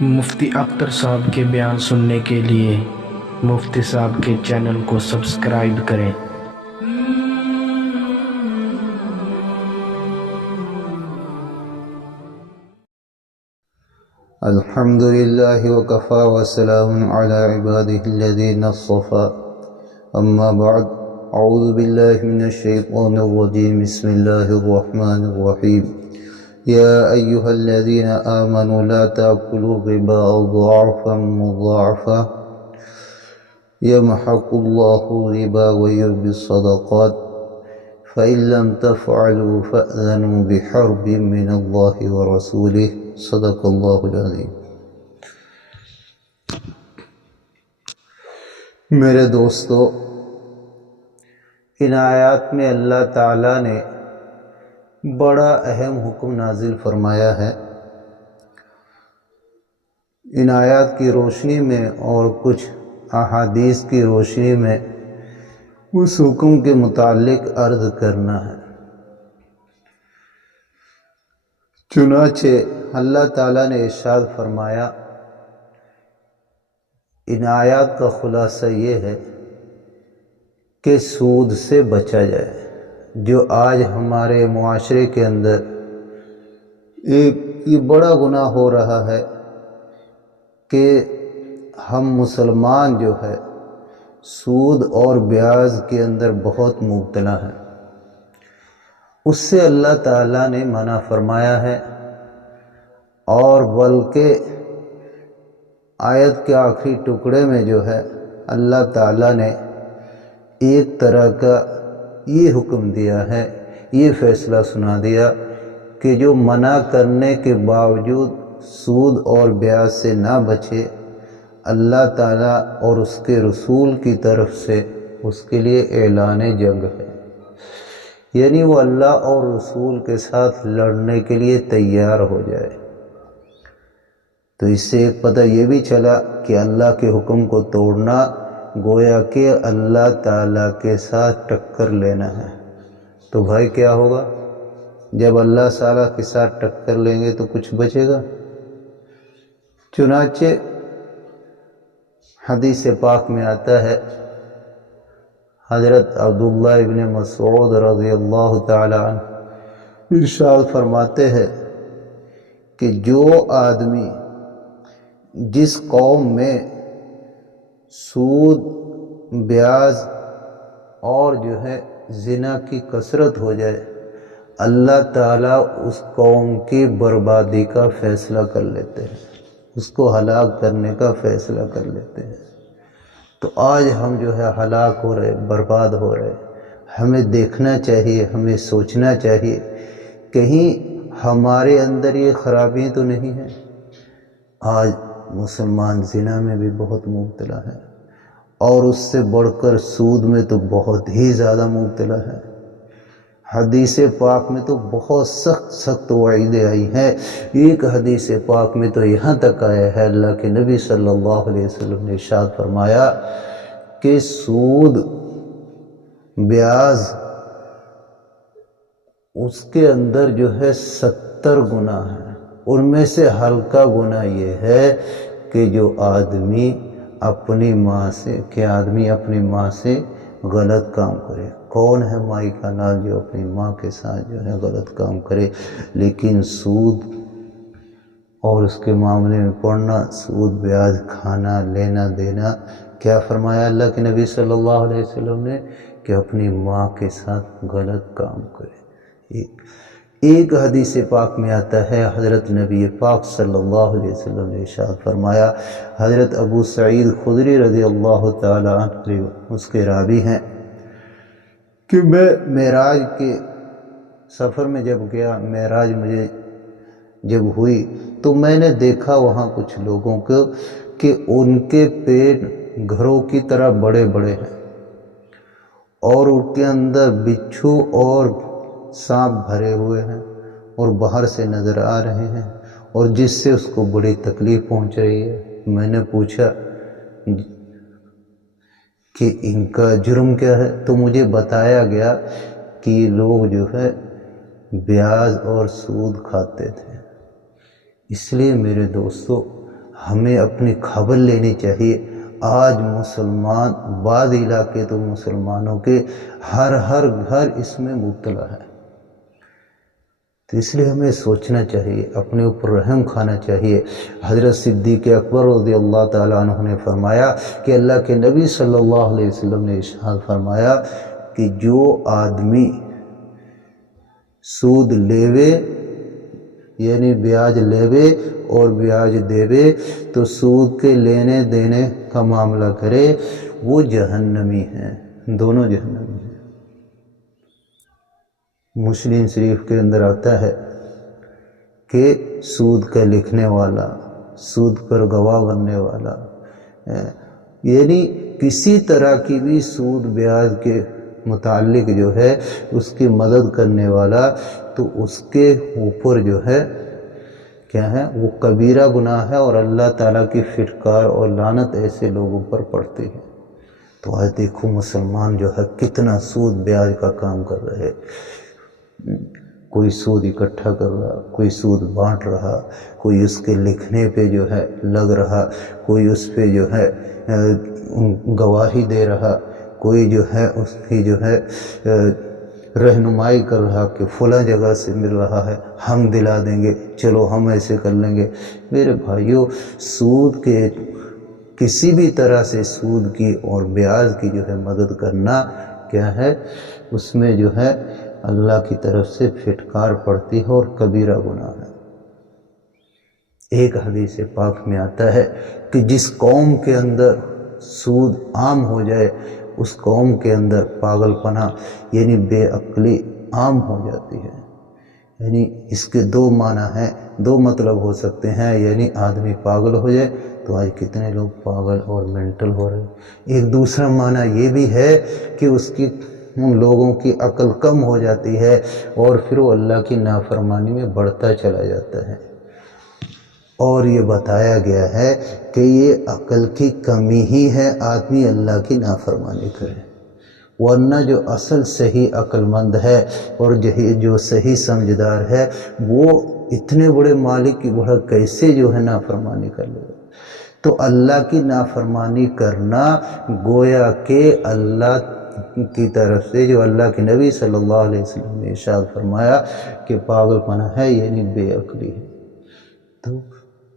مفتی اختر صاحب کے بیان سننے کے لیے مفتی صاحب کے چینل کو سبسکرائب کریں۔ الحمد لله وكفى وسلام على عباده الذين اصطفى أما بعد أعوذ بالله من الشيطان الرجيم بسم الله الرحمن الرحيم يا أيها الذين آمنوا لا تأكلوا الربا أضعافا مضاعفة يمحق الله الربا ويربي الصدقات فإن لم تفعلوا فأذنوا بحرب من الله ورسوله صدق اللہ العظیم۔ میرے دوستو، ان آیات میں اللہ تعالیٰ نے بڑا اہم حکم نازل فرمایا ہے۔ ان آیات کی روشنی میں اور کچھ احادیث کی روشنی میں اس حکم کے متعلق عرض کرنا ہے۔ چنانچہ اللہ تعالیٰ نے ارشاد فرمایا، ان آیات کا خلاصہ یہ ہے کہ سود سے بچا جائے، جو آج ہمارے معاشرے کے اندر ایک بڑا گناہ ہو رہا ہے کہ ہم مسلمان جو ہے سود اور بیاج کے اندر بہت مبتلا ہیں۔ اس سے اللہ تعالیٰ نے منع فرمایا ہے، اور بلکہ آیت کے آخری ٹکڑے میں جو ہے اللہ تعالیٰ نے ایک طرح کا یہ حکم دیا ہے، یہ فیصلہ سنا دیا کہ جو منع کرنے کے باوجود سود اور بیاج سے نہ بچے، اللہ تعالیٰ اور اس کے رسول کی طرف سے اس کے لیے اعلان جنگ ہے، یعنی وہ اللہ اور رسول کے ساتھ لڑنے کے لیے تیار ہو جائے۔ تو اس سے ایک پتہ یہ بھی چلا کہ اللہ کے حکم کو توڑنا گویا کہ اللہ تعالیٰ کے ساتھ ٹکر لینا ہے۔ تو بھائی کیا ہوگا جب اللہ تعالیٰ کے ساتھ ٹکر لیں گے تو کچھ بچے گا؟ چنانچہ حدیث پاک میں آتا ہے، حضرت عبداللہ ابن مسعود رضی اللہ تعالی عنہ ارشاد فرماتے ہیں کہ جو آدمی جس قوم میں سود، بیاج اور جو ہے زنا کی کثرت ہو جائے، اللہ تعالیٰ اس قوم کی بربادی کا فیصلہ کر لیتے ہیں، اس کو ہلاک کرنے کا فیصلہ کر لیتے ہیں۔ تو آج ہم جو ہے ہلاک ہو رہے، برباد ہو رہے۔ ہمیں دیکھنا چاہیے، ہمیں سوچنا چاہیے، کہیں ہمارے اندر یہ خرابی تو نہیں ہے۔ آج مسلمان زنا میں بھی بہت مبتلا ہے، اور اس سے بڑھ کر سود میں تو بہت ہی زیادہ مبتلا ہے۔ حدیث پاک میں تو بہت سخت وعیدیں آئی ہیں۔ ایک حدیث پاک میں تو یہاں تک آیا ہے، اللہ کے نبی صلی اللہ علیہ وسلم نے ارشاد فرمایا کہ سود، بیاج، اس کے اندر جو ہے 70 گناہ ہیں۔ ان میں سے ہلکا گناہ یہ ہے کہ جو آدمی اپنی ماں سے غلط کام کرے۔ کون ہے مائی کا لال جو اپنی ماں کے ساتھ جو ہے غلط کام کرے؟ لیکن سود اور اس کے معاملے میں پڑنا، سود، بیاج، کھانا، لینا دینا، کیا فرمایا اللہ کے نبی صلی اللہ علیہ وسلم نے کہ اپنی ماں کے ساتھ غلط کام کرے۔ ایک حدیث پاک میں آتا ہے، حضرت نبی پاک صلی اللہ علیہ وسلم نے ارشاد فرمایا، حضرت ابو سعید خدری رضی اللہ تعالی عنہ اس کے راوی ہیں کہ میں معراج کے سفر میں جب گیا، معراج مجھے جب ہوئی تو میں نے دیکھا وہاں کچھ لوگوں کو کہ ان کے پیٹ گھروں کی طرح بڑے بڑے ہیں، اور ان کے اندر بچھو اور سانپ بھرے ہوئے ہیں اور باہر سے نظر آ رہے ہیں، اور جس سے اس کو بڑی تکلیف پہنچ رہی ہے۔ میں نے پوچھا کہ ان کا جرم کیا ہے؟ تو مجھے بتایا گیا کہ یہ لوگ جو ہے بیاج اور سود کھاتے تھے۔ اس لیے میرے دوستو، ہمیں اپنی خبر لینی چاہیے۔ آج مسلمان، بعض علاقے تو مسلمانوں کے ہر گھر اس میں مبتلا ہے، تو اس لیے ہمیں سوچنا چاہیے، اپنے اوپر رحم کھانا چاہیے۔ حضرت صدیق اکبر رضی اللہ تعالیٰ عنہ نے فرمایا کہ اللہ کے نبی صلی اللہ علیہ وسلم نے ارشاد فرمایا کہ جو آدمی سود لیوے یعنی بیاج لیوے اور بیاج دیوے تو سود کے لینے دینے کا معاملہ کرے، وہ جہنمی ہیں، دونوں جہنمی ہیں۔ مسلم شریف کے اندر آتا ہے کہ سود کا لکھنے والا، سود پر گواہ بننے والا، یعنی کسی طرح کی بھی سود بیاج کے متعلق جو ہے اس کی مدد کرنے والا، تو اس کے اوپر جو ہے کیا ہے، وہ کبیرہ گناہ ہے، اور اللہ تعالیٰ کی فٹکار اور لعنت ایسے لوگوں پر پڑتی ہے۔ تو آج دیکھو مسلمان جو ہے کتنا سود بیاج کا کام کر رہے، کوئی سود اکٹھا کر رہا، کوئی سود بانٹ رہا، کوئی اس کے لکھنے پہ جو ہے لگ رہا، کوئی اس پہ جو ہے گواہی دے رہا، کوئی جو ہے اس کی جو ہے رہنمائی کر رہا کہ فلاں جگہ سے مل رہا ہے، ہم دلا دیں گے، چلو ہم ایسے کر لیں گے۔ میرے بھائیوں، سود کے کسی بھی طرح سے سود کی اور بیاج کی جو ہے مدد کرنا کیا ہے، اس میں جو ہے اللہ کی طرف سے پھٹکار پڑتی ہے اور کبیرہ گناہ ہے۔ ایک حدیث پاک میں آتا ہے کہ جس قوم کے اندر سود عام ہو جائے، اس قوم کے اندر پاگل پنا یعنی بے عقلی عام ہو جاتی ہے۔ یعنی اس کے دو معنی ہیں، دو مطلب ہو سکتے ہیں، یعنی آدمی پاگل ہو جائے، تو آج کتنے لوگ پاگل اور مینٹل ہو رہے ہیں۔ ایک دوسرا معنی یہ بھی ہے کہ اس کی ان لوگوں کی عقل کم ہو جاتی ہے اور پھر وہ اللہ کی نافرمانی میں بڑھتا چلا جاتا ہے۔ اور یہ بتایا گیا ہے کہ یہ عقل کی کمی ہی ہے آدمی اللہ کی نافرمانی کرے، ورنہ جو اصل صحیح عقل مند ہے اور جو صحیح سمجھدار ہے، وہ اتنے بڑے مالک کی بڑا کیسے جو ہے نافرمانی کر لے گا۔ تو اللہ کی نافرمانی کرنا گویا کہ اللہ کی طرف سے، جو اللہ کے نبی صلی اللہ علیہ وسلم نے ارشاد فرمایا کہ پاگل پنا ہے، یعنی بے عقلی ہے۔ تو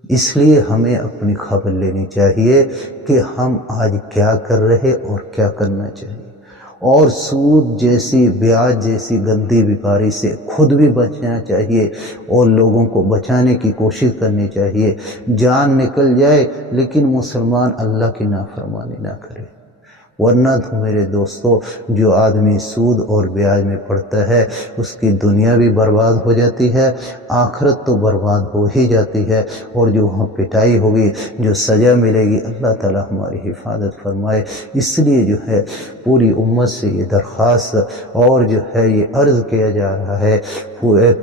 اس لیے ہمیں اپنی خبر لینی چاہیے کہ ہم آج کیا کر رہے اور کیا کرنا چاہیے، اور سود جیسی، بیاج جیسی گندی بیماری سے خود بھی بچنا چاہیے اور لوگوں کو بچانے کی کوشش کرنی چاہیے۔ جان نکل جائے لیکن مسلمان اللہ کی نافرمانی نہ کرے، ورنہ تو میرے دوستو جو آدمی سود اور بیاج میں پڑتا ہے اس کی دنیا بھی برباد ہو جاتی ہے، آخرت تو برباد ہو ہی جاتی ہے، اور جو وہاں پٹائی ہوگی، جو سزا ملے گی، اللہ تعالی ہماری حفاظت فرمائے۔ اس لیے جو ہے پوری امت سے یہ درخواست اور جو ہے یہ عرض کیا جا رہا ہے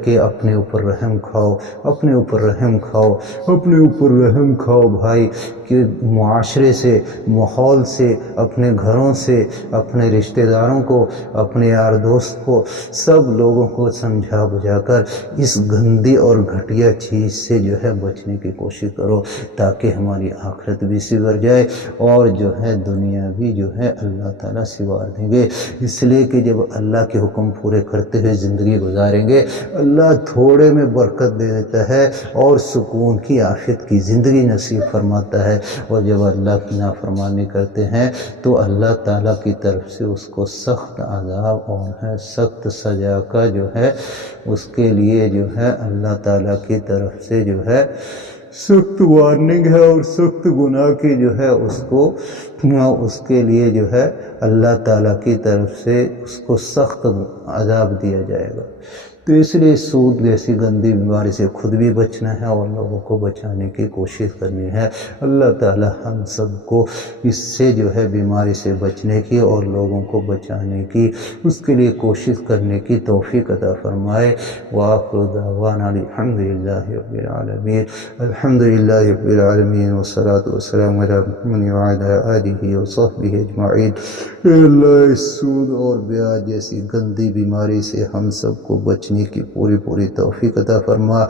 کہ اپنے اوپر رحم کھاؤ، اپنے اوپر رحم کھاؤ، اپنے اوپر رحم کھاؤ بھائی، کہ معاشرے سے، ماحول سے، اپنے گھروں سے، اپنے رشتہ داروں کو، اپنے یار دوست کو، سب لوگوں کو سمجھا بجھا کر اس گندی اور گھٹیا چیز سے جو ہے بچنے کی کوشش کرو، تاکہ ہماری آخرت بھی سنور جائے اور جو ہے دنیا بھی جو ہے اللہ تعالیٰ سنوار دیں گے۔ اس لیے کہ جب اللہ کے حکم پورے کرتے ہوئے زندگی گزاریں گے، اللہ تھوڑے میں برکت دے دیتا ہے اور سکون کی عافیت کی زندگی نصیب فرماتا ہے، اور جب اللہ کی نافرمانی کرتے ہیں تو اللہ تعالیٰ کی طرف سے اس کو سخت عذاب اور ہے سخت سزا کا جو ہے اس کے لیے جو ہے اللہ تعالیٰ کی طرف سے جو ہے سخت وارننگ ہے، اور سخت گناہ کی جو ہے اس کے لیے جو ہے اللہ تعالیٰ کی طرف سے اس کو سخت عذاب دیا جائے گا۔ تو اس لیے سود جیسی گندی بیماری سے خود بھی بچنا ہے اور لوگوں کو بچانے کی کوشش کرنی ہے۔ اللہ تعالی ہم سب کو اس سے جو ہے بیماری سے بچنے کی اور لوگوں کو بچانے کی، اس کے لیے کوشش کرنے کی توفیق عطا فرمائے۔ وآخر دعوانا الحمد للہ رب العالمین، الحمد للہ رب العالمین، والصلاة والسلام علی محمد وعلی آلہ وصحبہ اجمعین۔ اے اللہ، اس سود اور بیاج جیسی گندی بیماری سے ہم سب کو بچنے بچنے کی پوری پوری توفیق عطا فرما،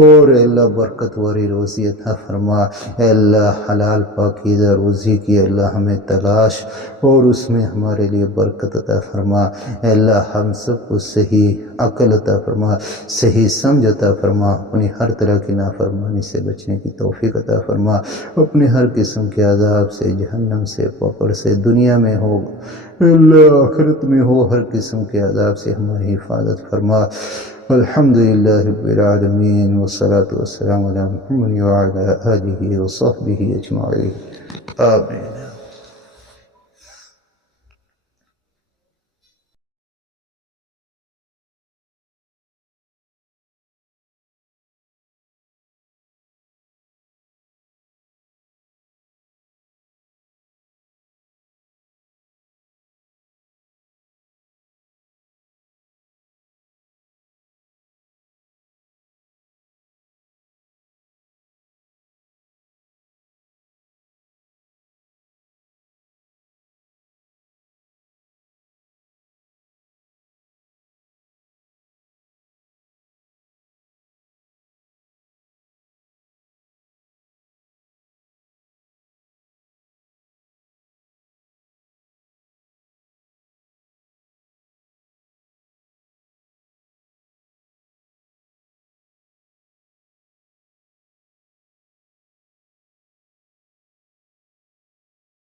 اور اے اللہ برکت والی روزی عطا فرما، اے اللہ حلال پاکیزہ روزی کی اللہ ہمیں تلاش اور اس میں ہمارے لیے برکت عطا فرما، اے اللہ ہم سب کو صحیح عقل عطا فرما، صحیح سمجھ عطا فرما، اپنی ہر طرح کی نافرمانی سے بچنے کی توفیق عطا فرما، اپنے ہر قسم کے عذاب سے، جہنم سے، پکڑ سے، دنیا میں ہو اللہ آخرت میں ہو، ہر قسم کے عذاب سے ہماری حفاظت فرما۔ الحمدللہ رب العالمین، والصلاة والسلام علی محمد وعلی آلہ وصحبہ اجمعین، آمین۔